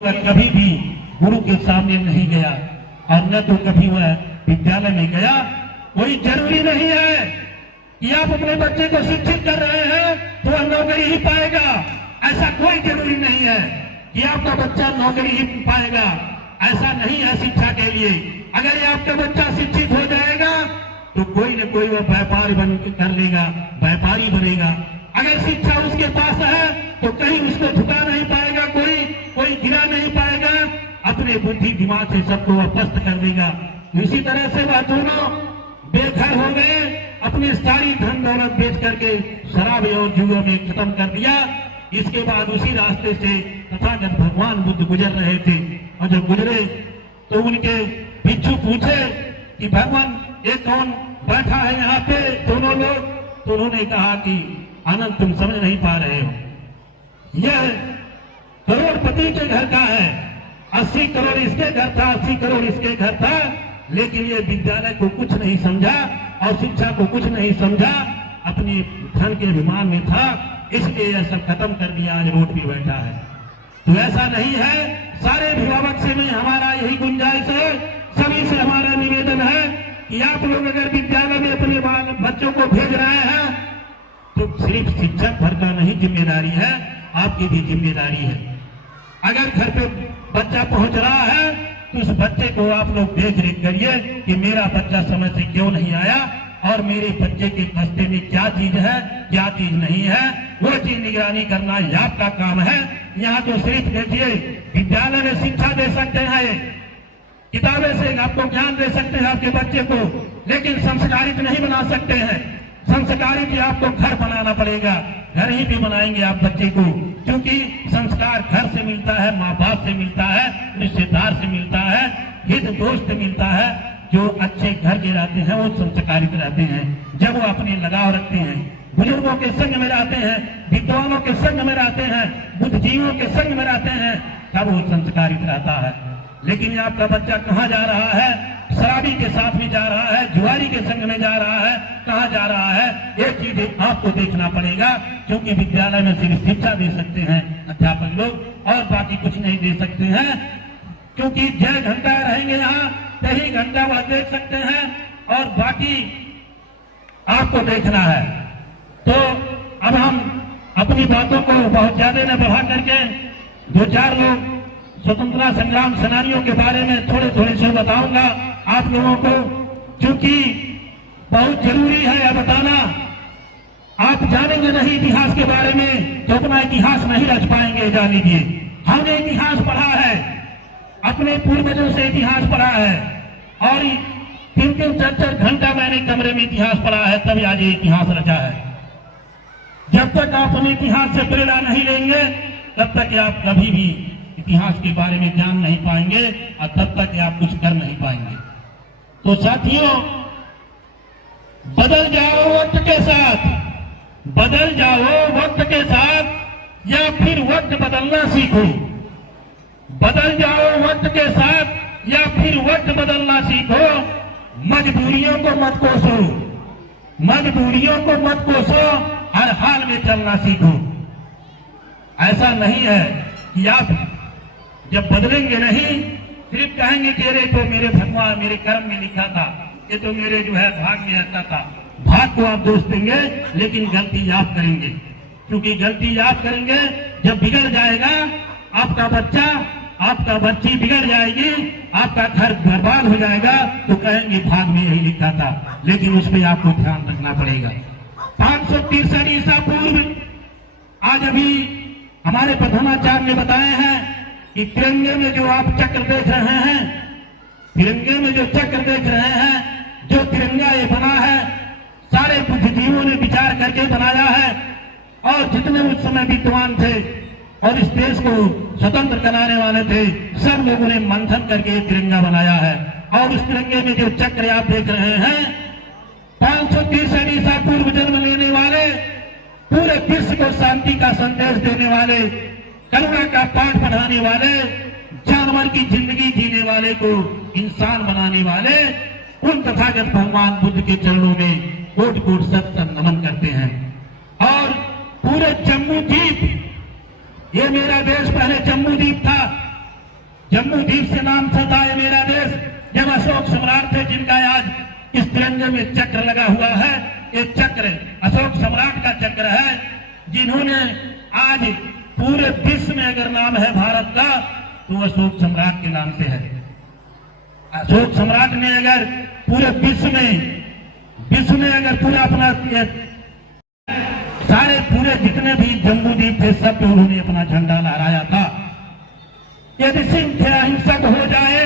वह कभी भी गुरु के सामने नहीं गया और न तो कभी वह विद्यालय में गया। कोई जरूरी नहीं है कि आप अपने बच्चे को शिक्षित कर रहे हैं तो वह नौकरी ही पाएगा, ऐसा कोई जरूरी नहीं है कि आपका बच्चा नौकरी ही पाएगा, ऐसा नहीं है शिक्षा के लिए। अगर ये आपका बच्चा शिक्षित हो जाएगा तो कोई न कोई वह व्यापार बन कर लेगा, व्यापारी बनेगा। अगर शिक्षा उसके पास है तो कहीं उसको झुका नहीं पाएगा, कोई गिरा नहीं पाएगा, अपने बुद्धि दिमाग से सबको वह पस्त कर देगा। इसी तरह से वह दोनों बेघर हो गए, अपनी सारी धन दौलत बेच करके शराब और जुआ में खत्म कर दिया। इसके बाद उसी रास्ते से तथागत भगवान बुद्ध गुजर रहे थे और जब गुजरे तो उनके भिक्षु पूछे कि भगवान ये कौन बैठा है यहाँ पे दोनों लोग? तो उन्होंने कहा कि आनंद तुम समझ नहीं पा रहे हो, यह करोड़पति के घर का है, 80 करोड़ इसके घर था, 80 करोड़ इसके घर था, लेकिन ये विद्यालय को कुछ नहीं समझा और शिक्षा को कुछ नहीं समझा, अपने धन के अभिमान में था, इसलिए यह सब खत्म कर दिया, आज रोड पे बैठा है। तो ऐसा नहीं है। सारे अभिभावक से में हमारा यही गुंजाइश है, सभी से हमारा निवेदन है कि आप लोग अगर विद्यालय में अपने बच्चों को भेज रहे हैं तो सिर्फ शिक्षक भर का नहीं जिम्मेदारी है, आपकी भी जिम्मेदारी है। अगर घर पे बच्चा पहुंच रहा है तो उस बच्चे को आप लोग देख रेख करिए कि मेरा बच्चा समय से क्यों नहीं आया और मेरे बच्चे के बस्ते में क्या चीज है, क्या चीज नहीं है, वो चीज निगरानी करना ये आपका काम है। यहाँ तो सिर्फ देखिए विद्यालय में शिक्षा दे सकते हैं, किताबें से आपको ज्ञान दे सकते हैं आपके बच्चे को, लेकिन संस्कारित नहीं बना सकते हैं। संस्कारित आपको घर बनाना पड़ेगा, घर ही भी बनाएंगे आप बच्चे को, क्योंकि संस्कार घर से मिलता है, माँ बाप से मिलता है, रिश्तेदार से मिलता है, हित दोस्त मिलता है। जो अच्छे घर के रहते हैं वो संस्कारित रहते हैं, जब वो अपने लगाव रखते हैं, बुजुर्गों के संग में रहते हैं, विद्वानों के संग में रहते हैं, बुद्धिजीवियों के संग में रहते हैं, तब वो संस्कारित रहता है। लेकिन आपका बच्चा कहाँ जा रहा है? शराबी के साथ में जा रहा है, जुआरी के संग में जा रहा है, कहाँ जा रहा है? एक चीज आपको देखना पड़ेगा, क्योंकि विद्यालय में सिर्फ शिक्षा दे सकते हैं अध्यापक लोग और बाकी कुछ नहीं दे सकते हैं, क्योंकि जय घंटा रहेंगे यहाँ यही घंटा वह देख सकते हैं और बाकी आपको देखना है। तो अब हम अपनी बातों को बहुत ज्यादा न बढ़ा करके 2-4 लोग स्वतंत्रता संग्राम सेनानियों के बारे में थोड़े थोड़े से बताऊंगा आप लोगों को, क्योंकि बहुत जरूरी है यह बताना। आप जानेंगे नहीं इतिहास के बारे में तो अपना इतिहास नहीं रच पाएंगे। जान लीजिए, हमने इतिहास पढ़ा है, अपने पूर्वजों से इतिहास पढ़ा है और 3-3, 4-4 घंटा मैंने कमरे में इतिहास पढ़ा है, तभी आज ये इतिहास रचा है। जब तक आप अपने इतिहास से प्रेरणा नहीं लेंगे तब तक आप कभी भी इतिहास के बारे में जान नहीं पाएंगे और तब तक आप कुछ कर नहीं पाएंगे। तो साथियों, बदल जाओ वक्त के साथ, बदल जाओ वक्त के साथ या फिर वक्त बदलना सीखो। बदल जाओ वक्त के साथ या फिर वक्त बदलना सीखो। मजबूरियों को मत कोसो, मजबूरियों को मत कोसो, हर हाल में चलना सीखो। ऐसा नहीं है कि आप जब बदलेंगे नहीं, सिर्फ कहेंगे कि अरे तो मेरे भगवान मेरे कर्म में लिखा था, ये तो मेरे जो है भाग में आता था। भाग को आप दोष देंगे, लेकिन गलती आप करेंगे, क्योंकि गलती आप करेंगे। जब बिगड़ जाएगा आपका बच्चा, आपका बच्ची बिगड़ जाएगी, आपका घर बर्बाद हो जाएगा, तो कहेंगे भाग में यही लिखा था। लेकिन उसमें आपको ध्यान रखना पड़ेगा। 563 ईसा पूर्व, आज अभी हमारे प्रधानाचार्य ने बताए हैं कि तिरंगे में जो आप चक्र देख रहे हैं, तिरंगे में जो चक्र देख रहे हैं, जो तिरंगा ये बना है, सारे बुद्धिजीवियों ने विचार करके बनाया है और जितने उस समय विद्वान थे और इस देश को स्वतंत्र कराने वाले थे, सब लोगों ने मंथन करके तिरंगा बनाया है। और उस तिरंगे में जो चक्र आप देख रहे हैं, 563 ईसा पूर्व जन्म लेने वाले, पूरे विश्व को शांति का संदेश देने वाले, करुणा का पाठ पढ़ाने वाले, जानवर की जिंदगी जीने वाले को इंसान बनाने वाले, उन तथागत भगवान बुद्ध के चरणों में कोट कोट सत नमन करते हैं। और पूरे जम्मू द्वीप, ये मेरा देश पहले जम्मू द्वीप था, जम्मू द्वीप से नाम था ये मेरा देश, जब अशोक सम्राट थे जिनका आज इस तिरंगे में चक्र लगा हुआ है, ये चक्र अशोक सम्राट का चक्र है, जिन्होंने आज पूरे विश्व में अगर नाम है भारत का तो अशोक सम्राट के नाम से है। अशोक सम्राट ने अगर पूरे विश्व में अगर पूरा अपना सारे पूरे जितने भी जम्मू द्वीप थे सब पे उन्होंने अपना झंडा लहराया था। यदि सिंह अहिंसक हो जाए,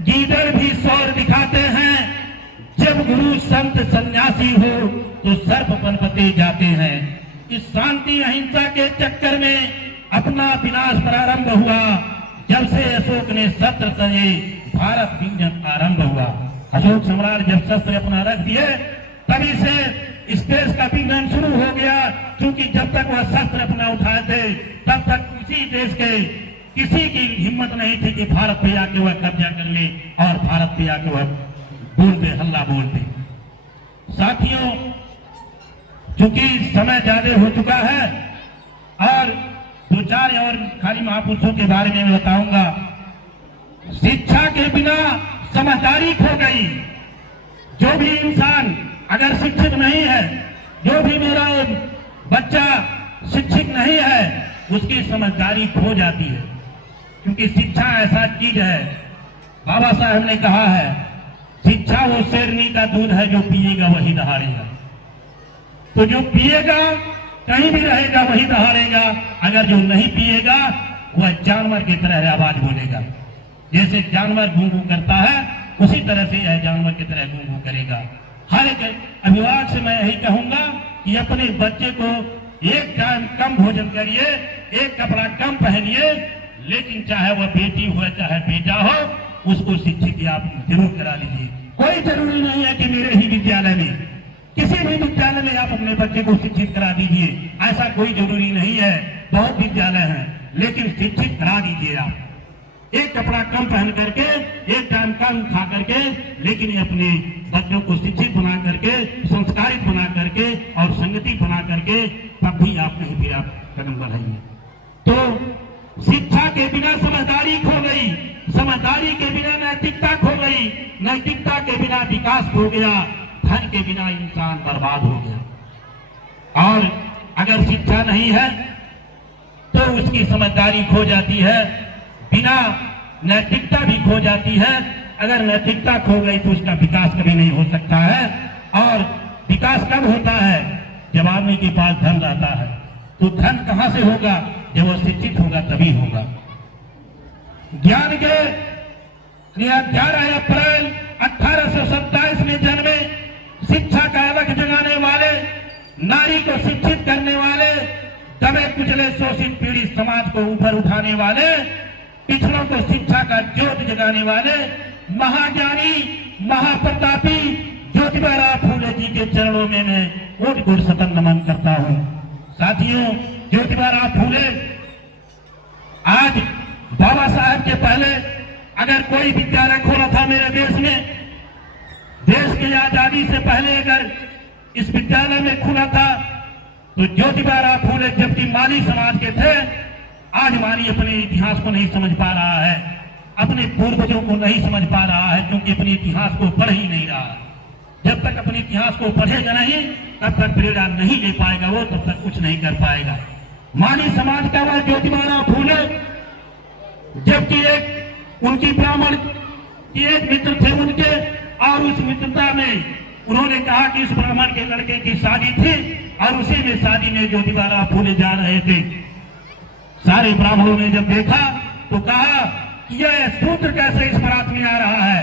गीदड़ भी शौर दिखाते हैं, जब गुरु संत सन्यासी हो तो सर्प पनपते जाते हैं। इस शांति अहिंसा के चक्कर में अपना विनाश प्रारंभ हुआ जब से अशोक ने शस्त्र तजे भारत विजन आरंभ हुआ। अशोक सम्राट जब शस्त्र अपना रख दिए तभी से इस देश का विघटन शुरू हो गया, क्योंकि जब तक वह शस्त्र अपना उठाए थे तब तक किसी देश के किसी की हिम्मत नहीं थी कि भारत पे आके वह कब्जा कर ले और भारत पे आके वह बोलते हल्ला बोलते। साथियों, चूंकि समय ज्यादा हो चुका है और दो चार और खाली महापुरुषों के बारे में बताऊंगा। शिक्षा के बिना समझदारी खो गई। जो भी इंसान अगर शिक्षित नहीं है, जो भी मेरा बच्चा शिक्षित नहीं है, उसकी समझदारी खो जाती है, क्योंकि शिक्षा ऐसा चीज है, बाबा साहब ने कहा है, शिक्षा वो शेरनी का दूध है, जो पिएगा वही दहाड़ेगा। तो जो पिएगा कहीं भी रहेगा वही दहाड़ेगा, अगर जो नहीं पिएगा वह जानवर की तरह आवाज बोलेगा। जैसे जानवर गूं गूं करता है उसी तरह से यह जानवर की तरह गूं गूं करेगा। हर एक अभिभावक से मैं यही कहूंगा कि अपने बच्चे को एक टाइम कम भोजन करिए, एक कपड़ा कम पहनिए, लेकिन चाहे वह बेटी हो चाहे बेटा हो, उसको शिक्षित आप जरूर करा लीजिए। कोई जरूरी नहीं है कि मेरे ही विद्यालय में, किसी भी विद्यालय में आप अपने बच्चे को शिक्षित करा दीजिए, ऐसा कोई जरूरी नहीं है। बहुत विद्यालय हैं, लेकिन शिक्षित करा दीजिए आप। एक कपड़ा कम पहन करके, एक टाइम कम खा करके, लेकिन अपने बच्चों को शिक्षित बना करके, संस्कारित बना करके और संगति बना करके तब भी आप कहीं भी आप कदम बढ़ाइए। तो शिक्षा के बिना समझदारी खो गई, समझदारी के बिना नैतिकता खो गई, नैतिकता के बिना विकास खो गया, धन के बिना इंसान बर्बाद हो गया। और अगर शिक्षा नहीं है तो उसकी समझदारी खो जाती है, बिना नैतिकता भी खो जाती है। अगर नैतिकता खो गई तो उसका विकास कभी नहीं हो सकता है। और विकास कब होता है? जब आदमी के पास धन रहता है। तो धन कहां से होगा? जब वह शिक्षित होगा तभी होगा। ज्ञान के 11 अप्रैल 1827 में जन्मे, शिक्षा का अलग जगाने वाले, नारी को शिक्षित करने वाले, दबे कुचले शोषित पीड़ित समाज को ऊपर उठाने वाले, पिछड़ों को शिक्षा का ज्योत जगाने वाले महाज्ञानी महाप्रतापी ज्योतिबा फूले जी के चरणों में मैं कोटि कोटि सतन नमन करता हूं। साथियों, ज्योतिबा फूले आज बाबा साहब के पहले अगर कोई विद्यालय खोला था मेरे देश में, देश की आजादी से पहले अगर इस विद्यालय में खुला था तो ज्योतिबा फूले जबकि माली समाज के थे, आज माली अपने इतिहास को नहीं समझ पा रहा है, अपने पूर्वजों को नहीं समझ पा रहा है, क्योंकि अपने इतिहास को पढ़ ही नहीं रहा। जब तक अपने इतिहास को पढ़ेगा नहीं तब तक प्रेरणा नहीं ले पाएगा वो, तब तक कुछ नहीं कर पाएगा। माली समाज का वह ज्योतिबा फूले, जबकि एक उनकी ब्राह्मण की एक मित्र थे उनके, और उस मित्रता में उन्होंने कहा कि इस ब्राह्मण के लड़के की शादी थी और उसी में शादी में ज्योतिबा फूले जा रहे थे। सारे ब्राह्मणों ने जब देखा तो कहा कि यह सूत्र कैसे इस बारात में आ रहा है,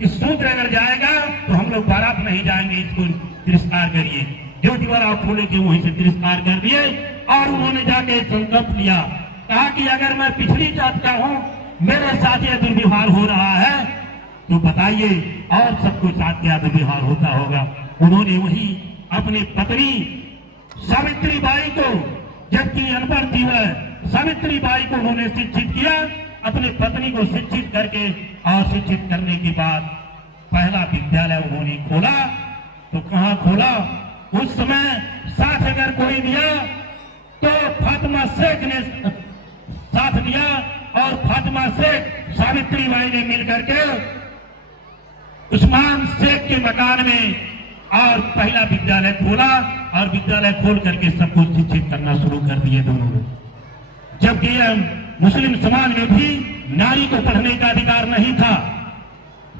इस सूत्र अगर जाएगा तो हम लोग बारात नहीं जाएंगे, इसको तिरस्कार करिए। ज्योतिबा फूले के वहीं से तिरस्कार कर दिए और उन्होंने जाके संकल्प लिया, कहा कि अगर मैं पिछड़ी जात का हूं, मेरे साथ यह दुर्व्यवहार हो रहा है, तो बताइए और सबको साथ क्या दुर्व्यवहार होता होगा। उन्होंने वही अपनी पत्नी सावित्री बाई को, जबकि अनपढ़ थी वह, सावित्री बाई को उन्होंने शिक्षित किया, अपने पत्नी को शिक्षित करके, और शिक्षित करने के बाद पहला विद्यालय उन्होंने खोला। तो कहां खोला? उस समय साथ अगर कोई दिया तो फातिमा शेख ने साथ दिया, और फातिमा शेख सावित्री बाई ने मिलकर के उस्मान शेख के मकान में और पहला विद्यालय खोला और विद्यालय खोल करके सबको शिक्षित करना शुरू कर दिए दोनों ने। जबकि मुस्लिम समाज में भी नारी को पढ़ने का अधिकार नहीं था,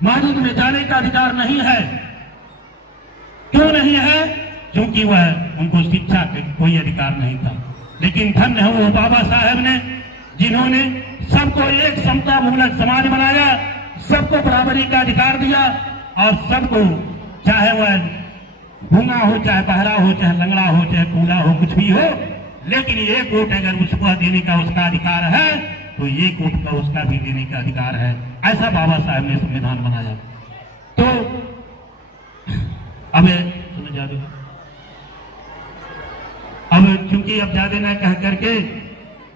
मस्जिद में जाने का अधिकार नहीं है। क्यों नहीं है? क्योंकि वह उनको शिक्षा का कोई अधिकार नहीं था। लेकिन धन्य है वो बाबा साहब ने, जिन्होंने सबको एक समता मूलक समाज बनाया, सबको बराबरी का अधिकार दिया और सबको, चाहे वह गूंगा हो, चाहे बहरा हो, चाहे लंगड़ा हो, चाहे कूला हो, कुछ भी हो, लेकिन एक वोट अगर उसको देने का उसका अधिकार है तो एक वोट का उसका भी देने का अधिकार है। ऐसा बाबा साहब ने संविधान बनाया। तो अब चूंकि अब ज्यादा न कह करके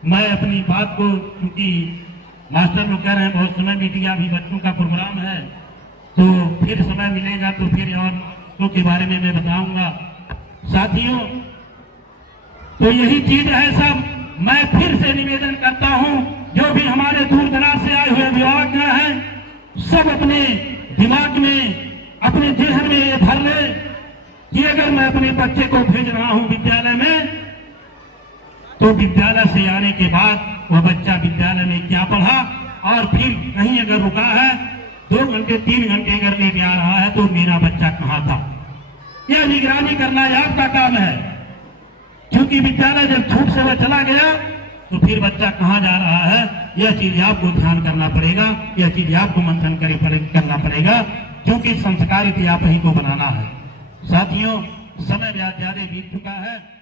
मैं अपनी बात को, क्योंकि मास्टर लोग कह रहे हैं बहुत समय बीत गया, अभी बच्चों का प्रोग्राम है, तो फिर समय मिलेगा तो फिर और तो के बारे में मैं बताऊंगा। साथियों, तो यही चीज है सब। मैं फिर से निवेदन करता हूं, जो भी हमारे दूर दराज से आए हुए अभिभावक हैं, सब अपने दिमाग में, अपने जेहन में ये भर ले कि अगर मैं अपने बच्चे को भेज रहा हूं विद्यालय में, तो विद्यालय से आने के बाद वह बच्चा विद्यालय में क्या पढ़ा, और फिर कहीं अगर रुका है 2 घंटे 3 घंटे अगर लेके आ रहा है तो मेरा बच्चा कहाँ था। यह निगरानी करना आपका काम है, क्योंकि विद्यालय जब छूट से वह चला गया तो फिर बच्चा कहाँ जा रहा है, यह चीज आपको ध्यान करना पड़ेगा, यह चीज आपको मंथन करना पड़ेगा, क्योंकि संस्कारित आप ही को बनाना है। साथियों, समय ज्यादा बीत चुका है।